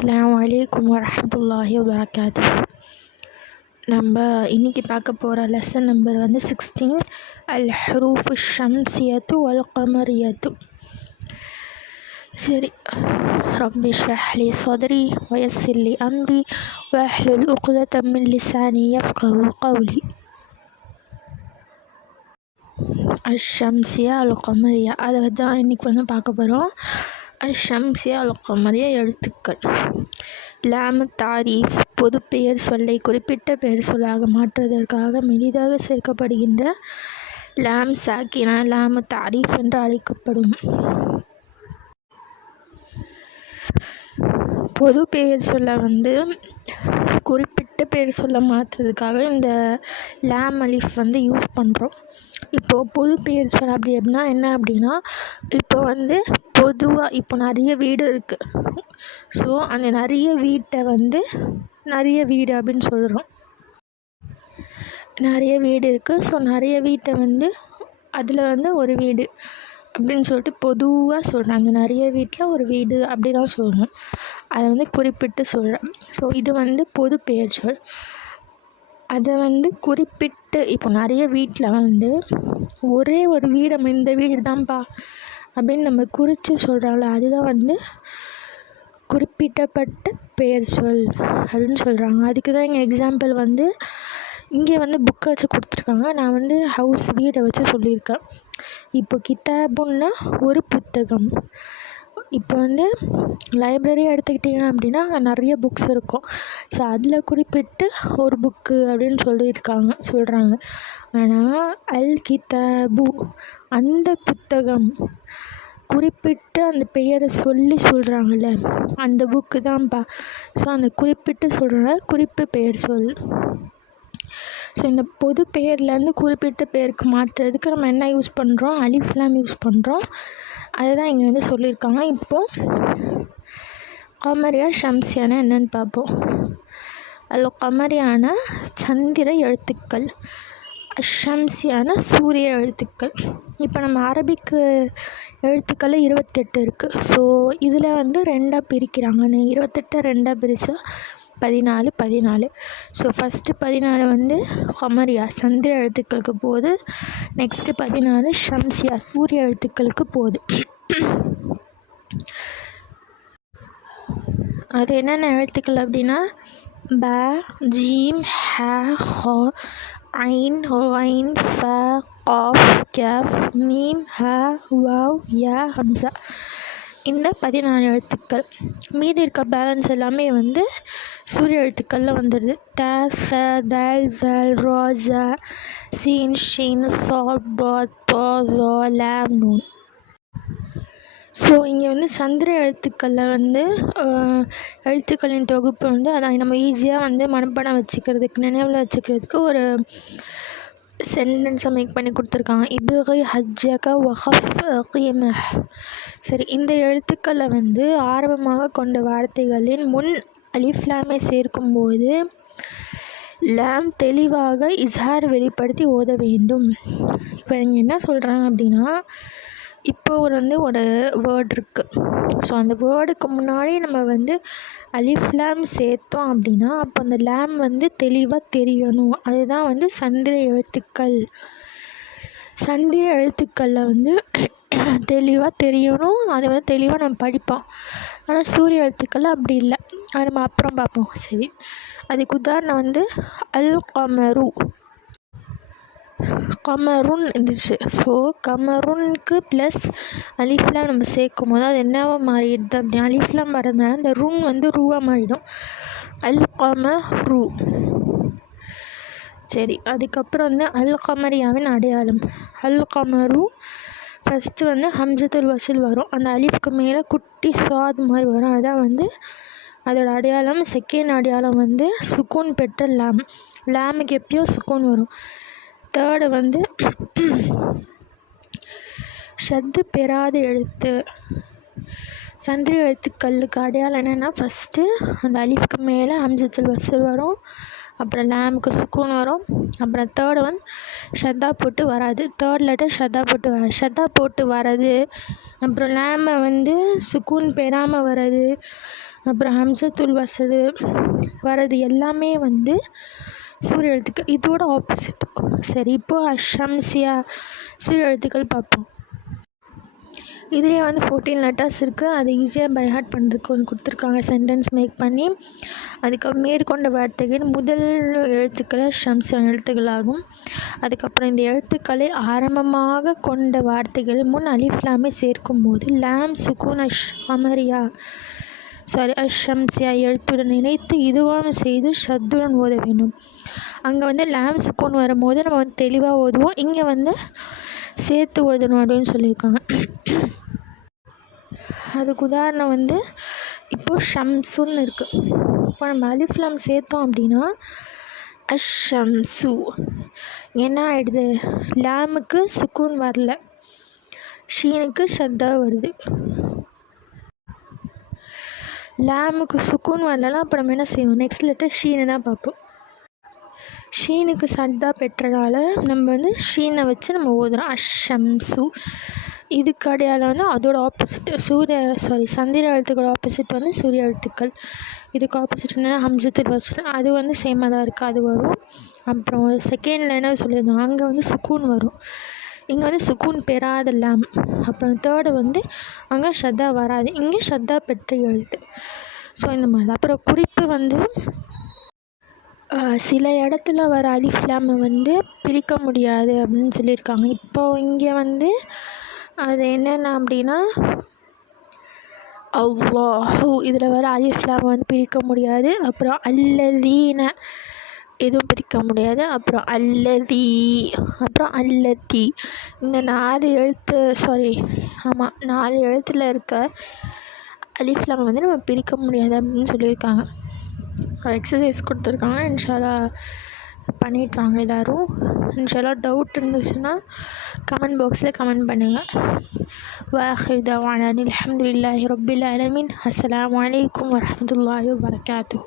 அஸ்லாம் வலைக்கம் வரமத்துல்லாஹி வரகாத்து நம்ம இன்றைக்கி பார்க்க போகிற லெசன் நம்பர் வந்து சிக்ஸ்டீன் அல் ஹரூஃபு ஷம்சியத்து அல் கமரியத்து சரி ரப்பி ஷஹ்லி சதுரி வயசில்லி அம்ரி வஹ்லுல் உகுத தமிழ் லிசானி யஃப்கஹு கவுலி அஷம்சியா அல் கமரியா அதை தான் இன்றைக்கி வந்து பார்க்க போகிறோம் அஷம்சியா அல் எழுத்துக்கள். லாமு தாரீஃப் பொது பெயர் சொல்லை குறிப்பிட்ட பெயர் சொல்லாக மாற்றுவதற்காக மெலிதாக சேர்க்கப்படுகின்ற லாம் சாக்கினா லாமு தாரீஃப் என்று அழைக்கப்படும். பொது பெயர் சொல்ல வந்து குறிப்பிட்ட பெயர் சொல்ல மாற்றுறதுக்காக இந்த லேம் அலிஃப் வந்து யூஸ் பண்ணுறோம் இப்போது பொது பெயர் சொல் அப்படி அப்படின்னா என்ன அப்படின்னா இப்போ வந்து பொதுவாக இப்போ நிறைய வீடு இருக்குது ஸோ அந்த நிறைய வீட்டை வந்து நிறைய வீடு அப்படின்னு சொல்கிறோம் நிறைய வீடு இருக்குது ஸோ நிறைய வீட்டை வந்து அதில் வந்து ஒரு வீடு. அப்படின்னு சொல்லிட்டு பொதுவாக சொல்கிறாங்க நிறைய வீட்டில் ஒரு வீடு அப்படி தான் சொல்லணும் அதை வந்து குறிப்பிட்டு சொல்கிறேன் ஸோ இது வந்து பொது பெயர் சொல். அதை வந்து குறிப்பிட்டு இப்போ நிறைய வீட்டில் வந்து ஒரே ஒரு வீடு நம்ம இந்த வீடு தான்ப்பா அப்படின்னு நம்ம குறித்து சொல்கிறாங்கள அதுதான் வந்து குறிப்பிட்டப்பட்ட பெயர் சொல் அப்படின்னு சொல்கிறாங்க அதுக்கு தான் எங்கள் எக்ஸாம்பிள் வந்து இங்கே வந்து புக்கை வச்சு கொடுத்துருக்காங்க. நான் வந்து ஹவுஸ் வீடை வச்சு சொல்லியிருக்கேன். இப்போ கிதாபுன்னா ஒரு புத்தகம். இப்போ வந்து லைப்ரரி எடுத்துக்கிட்டிங்க அப்படின்னா அங்கே நிறைய புக்ஸ் இருக்கும். ஸோ அதில் குறிப்பிட்டு ஒரு புக்கு அப்படின்னு சொல்லியிருக்காங்க சொல்கிறாங்க ஆனால் அல் கிதாபு அந்த புத்தகம் குறிப்பிட்டு அந்த பெயரை சொல்லி சொல்கிறாங்கல்ல அந்த புக்கு தான்ப்பா ஸோ அந்த குறிப்பிட்டு சொல்கிற குறிப்பு பெயர் சொல். ஸோ இந்த பொது பெயர்லேருந்து குறிப்பிட்ட பெயருக்கு மாற்றுறதுக்கு நம்ம என்ன யூஸ் பண்ணுறோம் அலிஃப்லாம் யூஸ் பண்ணுறோம் அதுதான் இங்கே வந்து சொல்லியிருக்காங்க. இப்போது கமரியா ஷம்சியானா என்னென்னு பார்ப்போம். அதில் கமரியான சந்திர எழுத்துக்கள் ஷம்சியான சூரிய எழுத்துக்கள். இப்போ நம்ம அரபிக்கு எழுத்துக்கள் இருபத்தெட்டு இருக்குது ஸோ இதில் வந்து ரெண்டாக பிரிக்கிறாங்க. அந்த இருபத்தெட்டை ரெண்டாக பிரித்தா பதினாலு பதினாலு. ஸோ ஃபஸ்ட்டு பதினாலு வந்து ஹமரியா சந்திர எழுத்துக்களுக்கு போகுது. நெக்ஸ்ட்டு பதினாலு ஷம்சியா சூரிய எழுத்துக்களுக்கு போகுது. அது என்னென்ன எழுத்துக்கள் அப்படின்னா ப ஜீம் ஹ ஹ ஐன் ஒயின் ஃப ஆஃப் கேஃப் மீம் ஹ வாவ் ய ஹம்சா இந்த பதினாலு எழுத்துக்கள். மீதி இருக்க பேலன்ஸ் எல்லாமே வந்து சூரிய எழுத்துக்களில் வந்துடுது த ச தல் ஜல் ரா ஜ சீன் ஷீன் சாத் பாத் பா லா நூன். ஸோ இங்கே வந்து சந்திர எழுத்துக்களில் வந்து எழுத்துக்களின் தொகுப்பு வந்து அதை நம்ம ஈஸியாக வந்து மனப்படம் வச்சுக்கிறதுக்கு நினைவில் வச்சுக்கிறதுக்கு ஒரு சென்டென்ஸை மேக் பண்ணி கொடுத்துருக்காங்க. இது ஹஜ்ஜக வஹஃப் கீம சரி இந்த எழுத்துக்களை வந்து ஆரம்பமாக கொண்ட வார்த்தைகளின் முன் அலிஃப்லாமை சேர்க்கும்போது லேம் தெளிவாக இஸ்ஹார் வெளிப்படுத்தி ஓத வேண்டும். இப்போ இங்கே என்ன சொல்கிறாங்க அப்படின்னா இப்போ ஒரு வந்து ஒரு வேர்ட் இருக்குது ஸோ அந்த வேர்டுக்கு முன்னாடி நம்ம வந்து அலிஃப் லேம் சேர்த்தோம் அப்படின்னா அப்போ அந்த லேம் வந்து தெளிவாக தெரியணும். அதுதான் வந்து சந்திர எழுத்துக்கள். சந்திர எழுத்துக்களில் வந்து தெளிவாக தெரியணும். அதை வந்து தெளிவாக நம்ம படிப்போம். ஆனால் சூரிய எழுத்துக்கள் அப்படி இல்லை. அது நம்ம அப்புறம் பார்ப்போம். சரி. அதுக்கு உதாரணம் வந்து அல் கமரு கமருன் இருந்துச்சு. ஸோ கமருனுக்கு ப்ளஸ் அலிஃப்லாம் நம்ம சேர்க்கும் போது அது என்னவோ மாறிடுது அப்படி அலிஃப்லாம் வரதுனால அந்த ரூம் வந்து ரூவாக மாறிடும். அல் கம ரூ சரி அதுக்கப்புறம் வந்து அல் கமரியாவின் அடையாளம். அல் கமரு ஃபஸ்ட்டு வந்து ஹம்சத்துல் வசூல் வரும். அந்த அலிஃப்க்கு மேலே குட்டி சுவாத் மாதிரி வரும். அதான் வந்து அதோடய அடையாளம். செகண்ட் அடையாளம் வந்து சுக்கூன் பெற்ற லேம். லேமுக்கு எப்பயும் சுக்கூன் வரும். தேர்டு வந்து ஷத்து பெறாத எழுத்து. சந்திர எழுத்துக்களுக்கு அடையாளம் என்னென்னா ஃபஸ்ட்டு அந்த அலிஃப்க்கு மேலே அம்சத்தில் வசூல் வரும் அப்புறம் லேமுக்கு சுக்கூன் வரும் அப்புறம் தேர்டு வந்து ஷத்தா போட்டு வராது. தேர்ட் லெட்டர் ஷத்தா போட்டு வராது. ஷத்தா போட்டு வராது அப்புறம் லேமை வந்து சுக்கூன் பெறாமல் வராது அப்புறம் ஹம்சத்துல் வசது வரது எல்லாமே வந்து சூரிய எழுத்துக்கள் இதோட ஆப்போசிட் சரி இப்போது அஷம்சியா சூரிய எழுத்துக்கள் பார்ப்போம். இதுலேயே வந்து ஃபோர்டீன் லெட்டர்ஸ் இருக்குது அது ஈஸியாக பை ஹார்ட் பண்ணுறதுக்கு ஒன்று கொடுத்துருக்காங்க. சென்டென்ஸ் மேக் பண்ணி அதுக்கப்புறம் மேற்கொண்ட வார்த்தைகள் முதல் எழுத்துக்களை ஷம்சியா எழுத்துக்களாகும். அதுக்கப்புறம் இந்த எழுத்துக்களை ஆரம்பமாக கொண்ட வார்த்தைகள் முன் அலிஃப்லாமே சேர்க்கும் போது லேம் சுகுனஷ் அஷ் அமரியா சாரி அஷம்சியா எழுத்துடன் இணைத்து இதுவாக செய்து ஷத்துடன் ஓத வேண்டும். அங்கே வந்து லேம் சுக்கூன் வரும்போது நம்ம வந்து தெளிவாக ஓதுவோம். இங்கே வந்து சேர்த்து ஓதணும் அப்படின்னு சொல்லியிருக்காங்க. அதுக்கு உதாரணம் வந்து இப்போது ஷம்சுன்னு இருக்குது இப்போ நம்ம அலிஃப்லாம் சேர்த்தோம் அப்படின்னா அஷம்சு என்ன ஆகிடுது லேமுக்கு சுக்கூன் வரல. ஷீனுக்கு ஷத்தா வருது. லேமுக்கு சுக்கூன் வரலன்னா அப்புறம் நம்ம என்ன செய்வோம்? நெக்ஸ்ட் லெட்டர் ஷீனை தான் பார்ப்போம். ஷீனுக்கு சர்தா பெற்றதால நம்ம வந்து ஷீனை வச்சு நம்ம ஓதுறோம். அஷம்சு. இதுக்கு அடையாளம் வந்து அதோட ஆப்போசிட் சூரிய சாரி சந்திர எழுத்துக்கள் ஆப்போசிட் வந்து சூரிய எழுத்துக்கள். இதுக்கு ஆப்போசிட் என்ன ஹம்சத்துல் வசல் அது வந்து சேமாக தான் இருக்குது அது வரும். அப்புறம் செகண்டில் என்ன சொல்லியிருந்தோம். அங்கே வந்து சுக்கூன் வரும். இங்கே வந்து சுக்கூன் பெறாத லேம் அப்புறம் தேர்டு வந்து அங்கே ஸ்ரத்தா வராது. இங்கே ஸ்ரத்தா பெற்று எழுத்து. ஸோ இந்த மாதிரி. அப்புறம் குறிப்பு வந்து சில இடத்துல வர அலிஃப்லாமை வந்து பிரிக்க முடியாது அப்படின்னு சொல்லியிருக்காங்க. இப்போது இங்கே வந்து அது என்னென்ன அப்படின்னா அல்லாஹு இதில் வர அலிஃப்லாம் வந்து பிரிக்க முடியாது. அப்புறம் அல்லதீன. எதுவும் பிரிக்க முடியாது. அப்புறம் அல்லதி. அப்புறம் அல்லத்தி இந்த நாலு எழுத்து சாரி ஆமாம் நாலு எழுத்தில் இருக்க அலிஃப்லாம் வந்து நம்ம பிரிக்க முடியாது அப்படின்னு சொல்லியிருக்காங்க. எக்ஸசைஸ் கொடுத்துருக்காங்க. இன்ஷாலா பண்ணிட்டுவாங்க எல்லோரும். இன்ஷாலா டவுட் இருந்துச்சுன்னா கமெண்ட் பாக்ஸில் கமெண்ட் பண்ணுங்கள் வாஹிதா தவானா அல்ஹம்துலில்லாஹி ரப்பில் ஆலமீன். அஸ்ஸலாமு அலைக்கும் வரஹ்மத்துல்லாஹி வபரகாத்துஹு.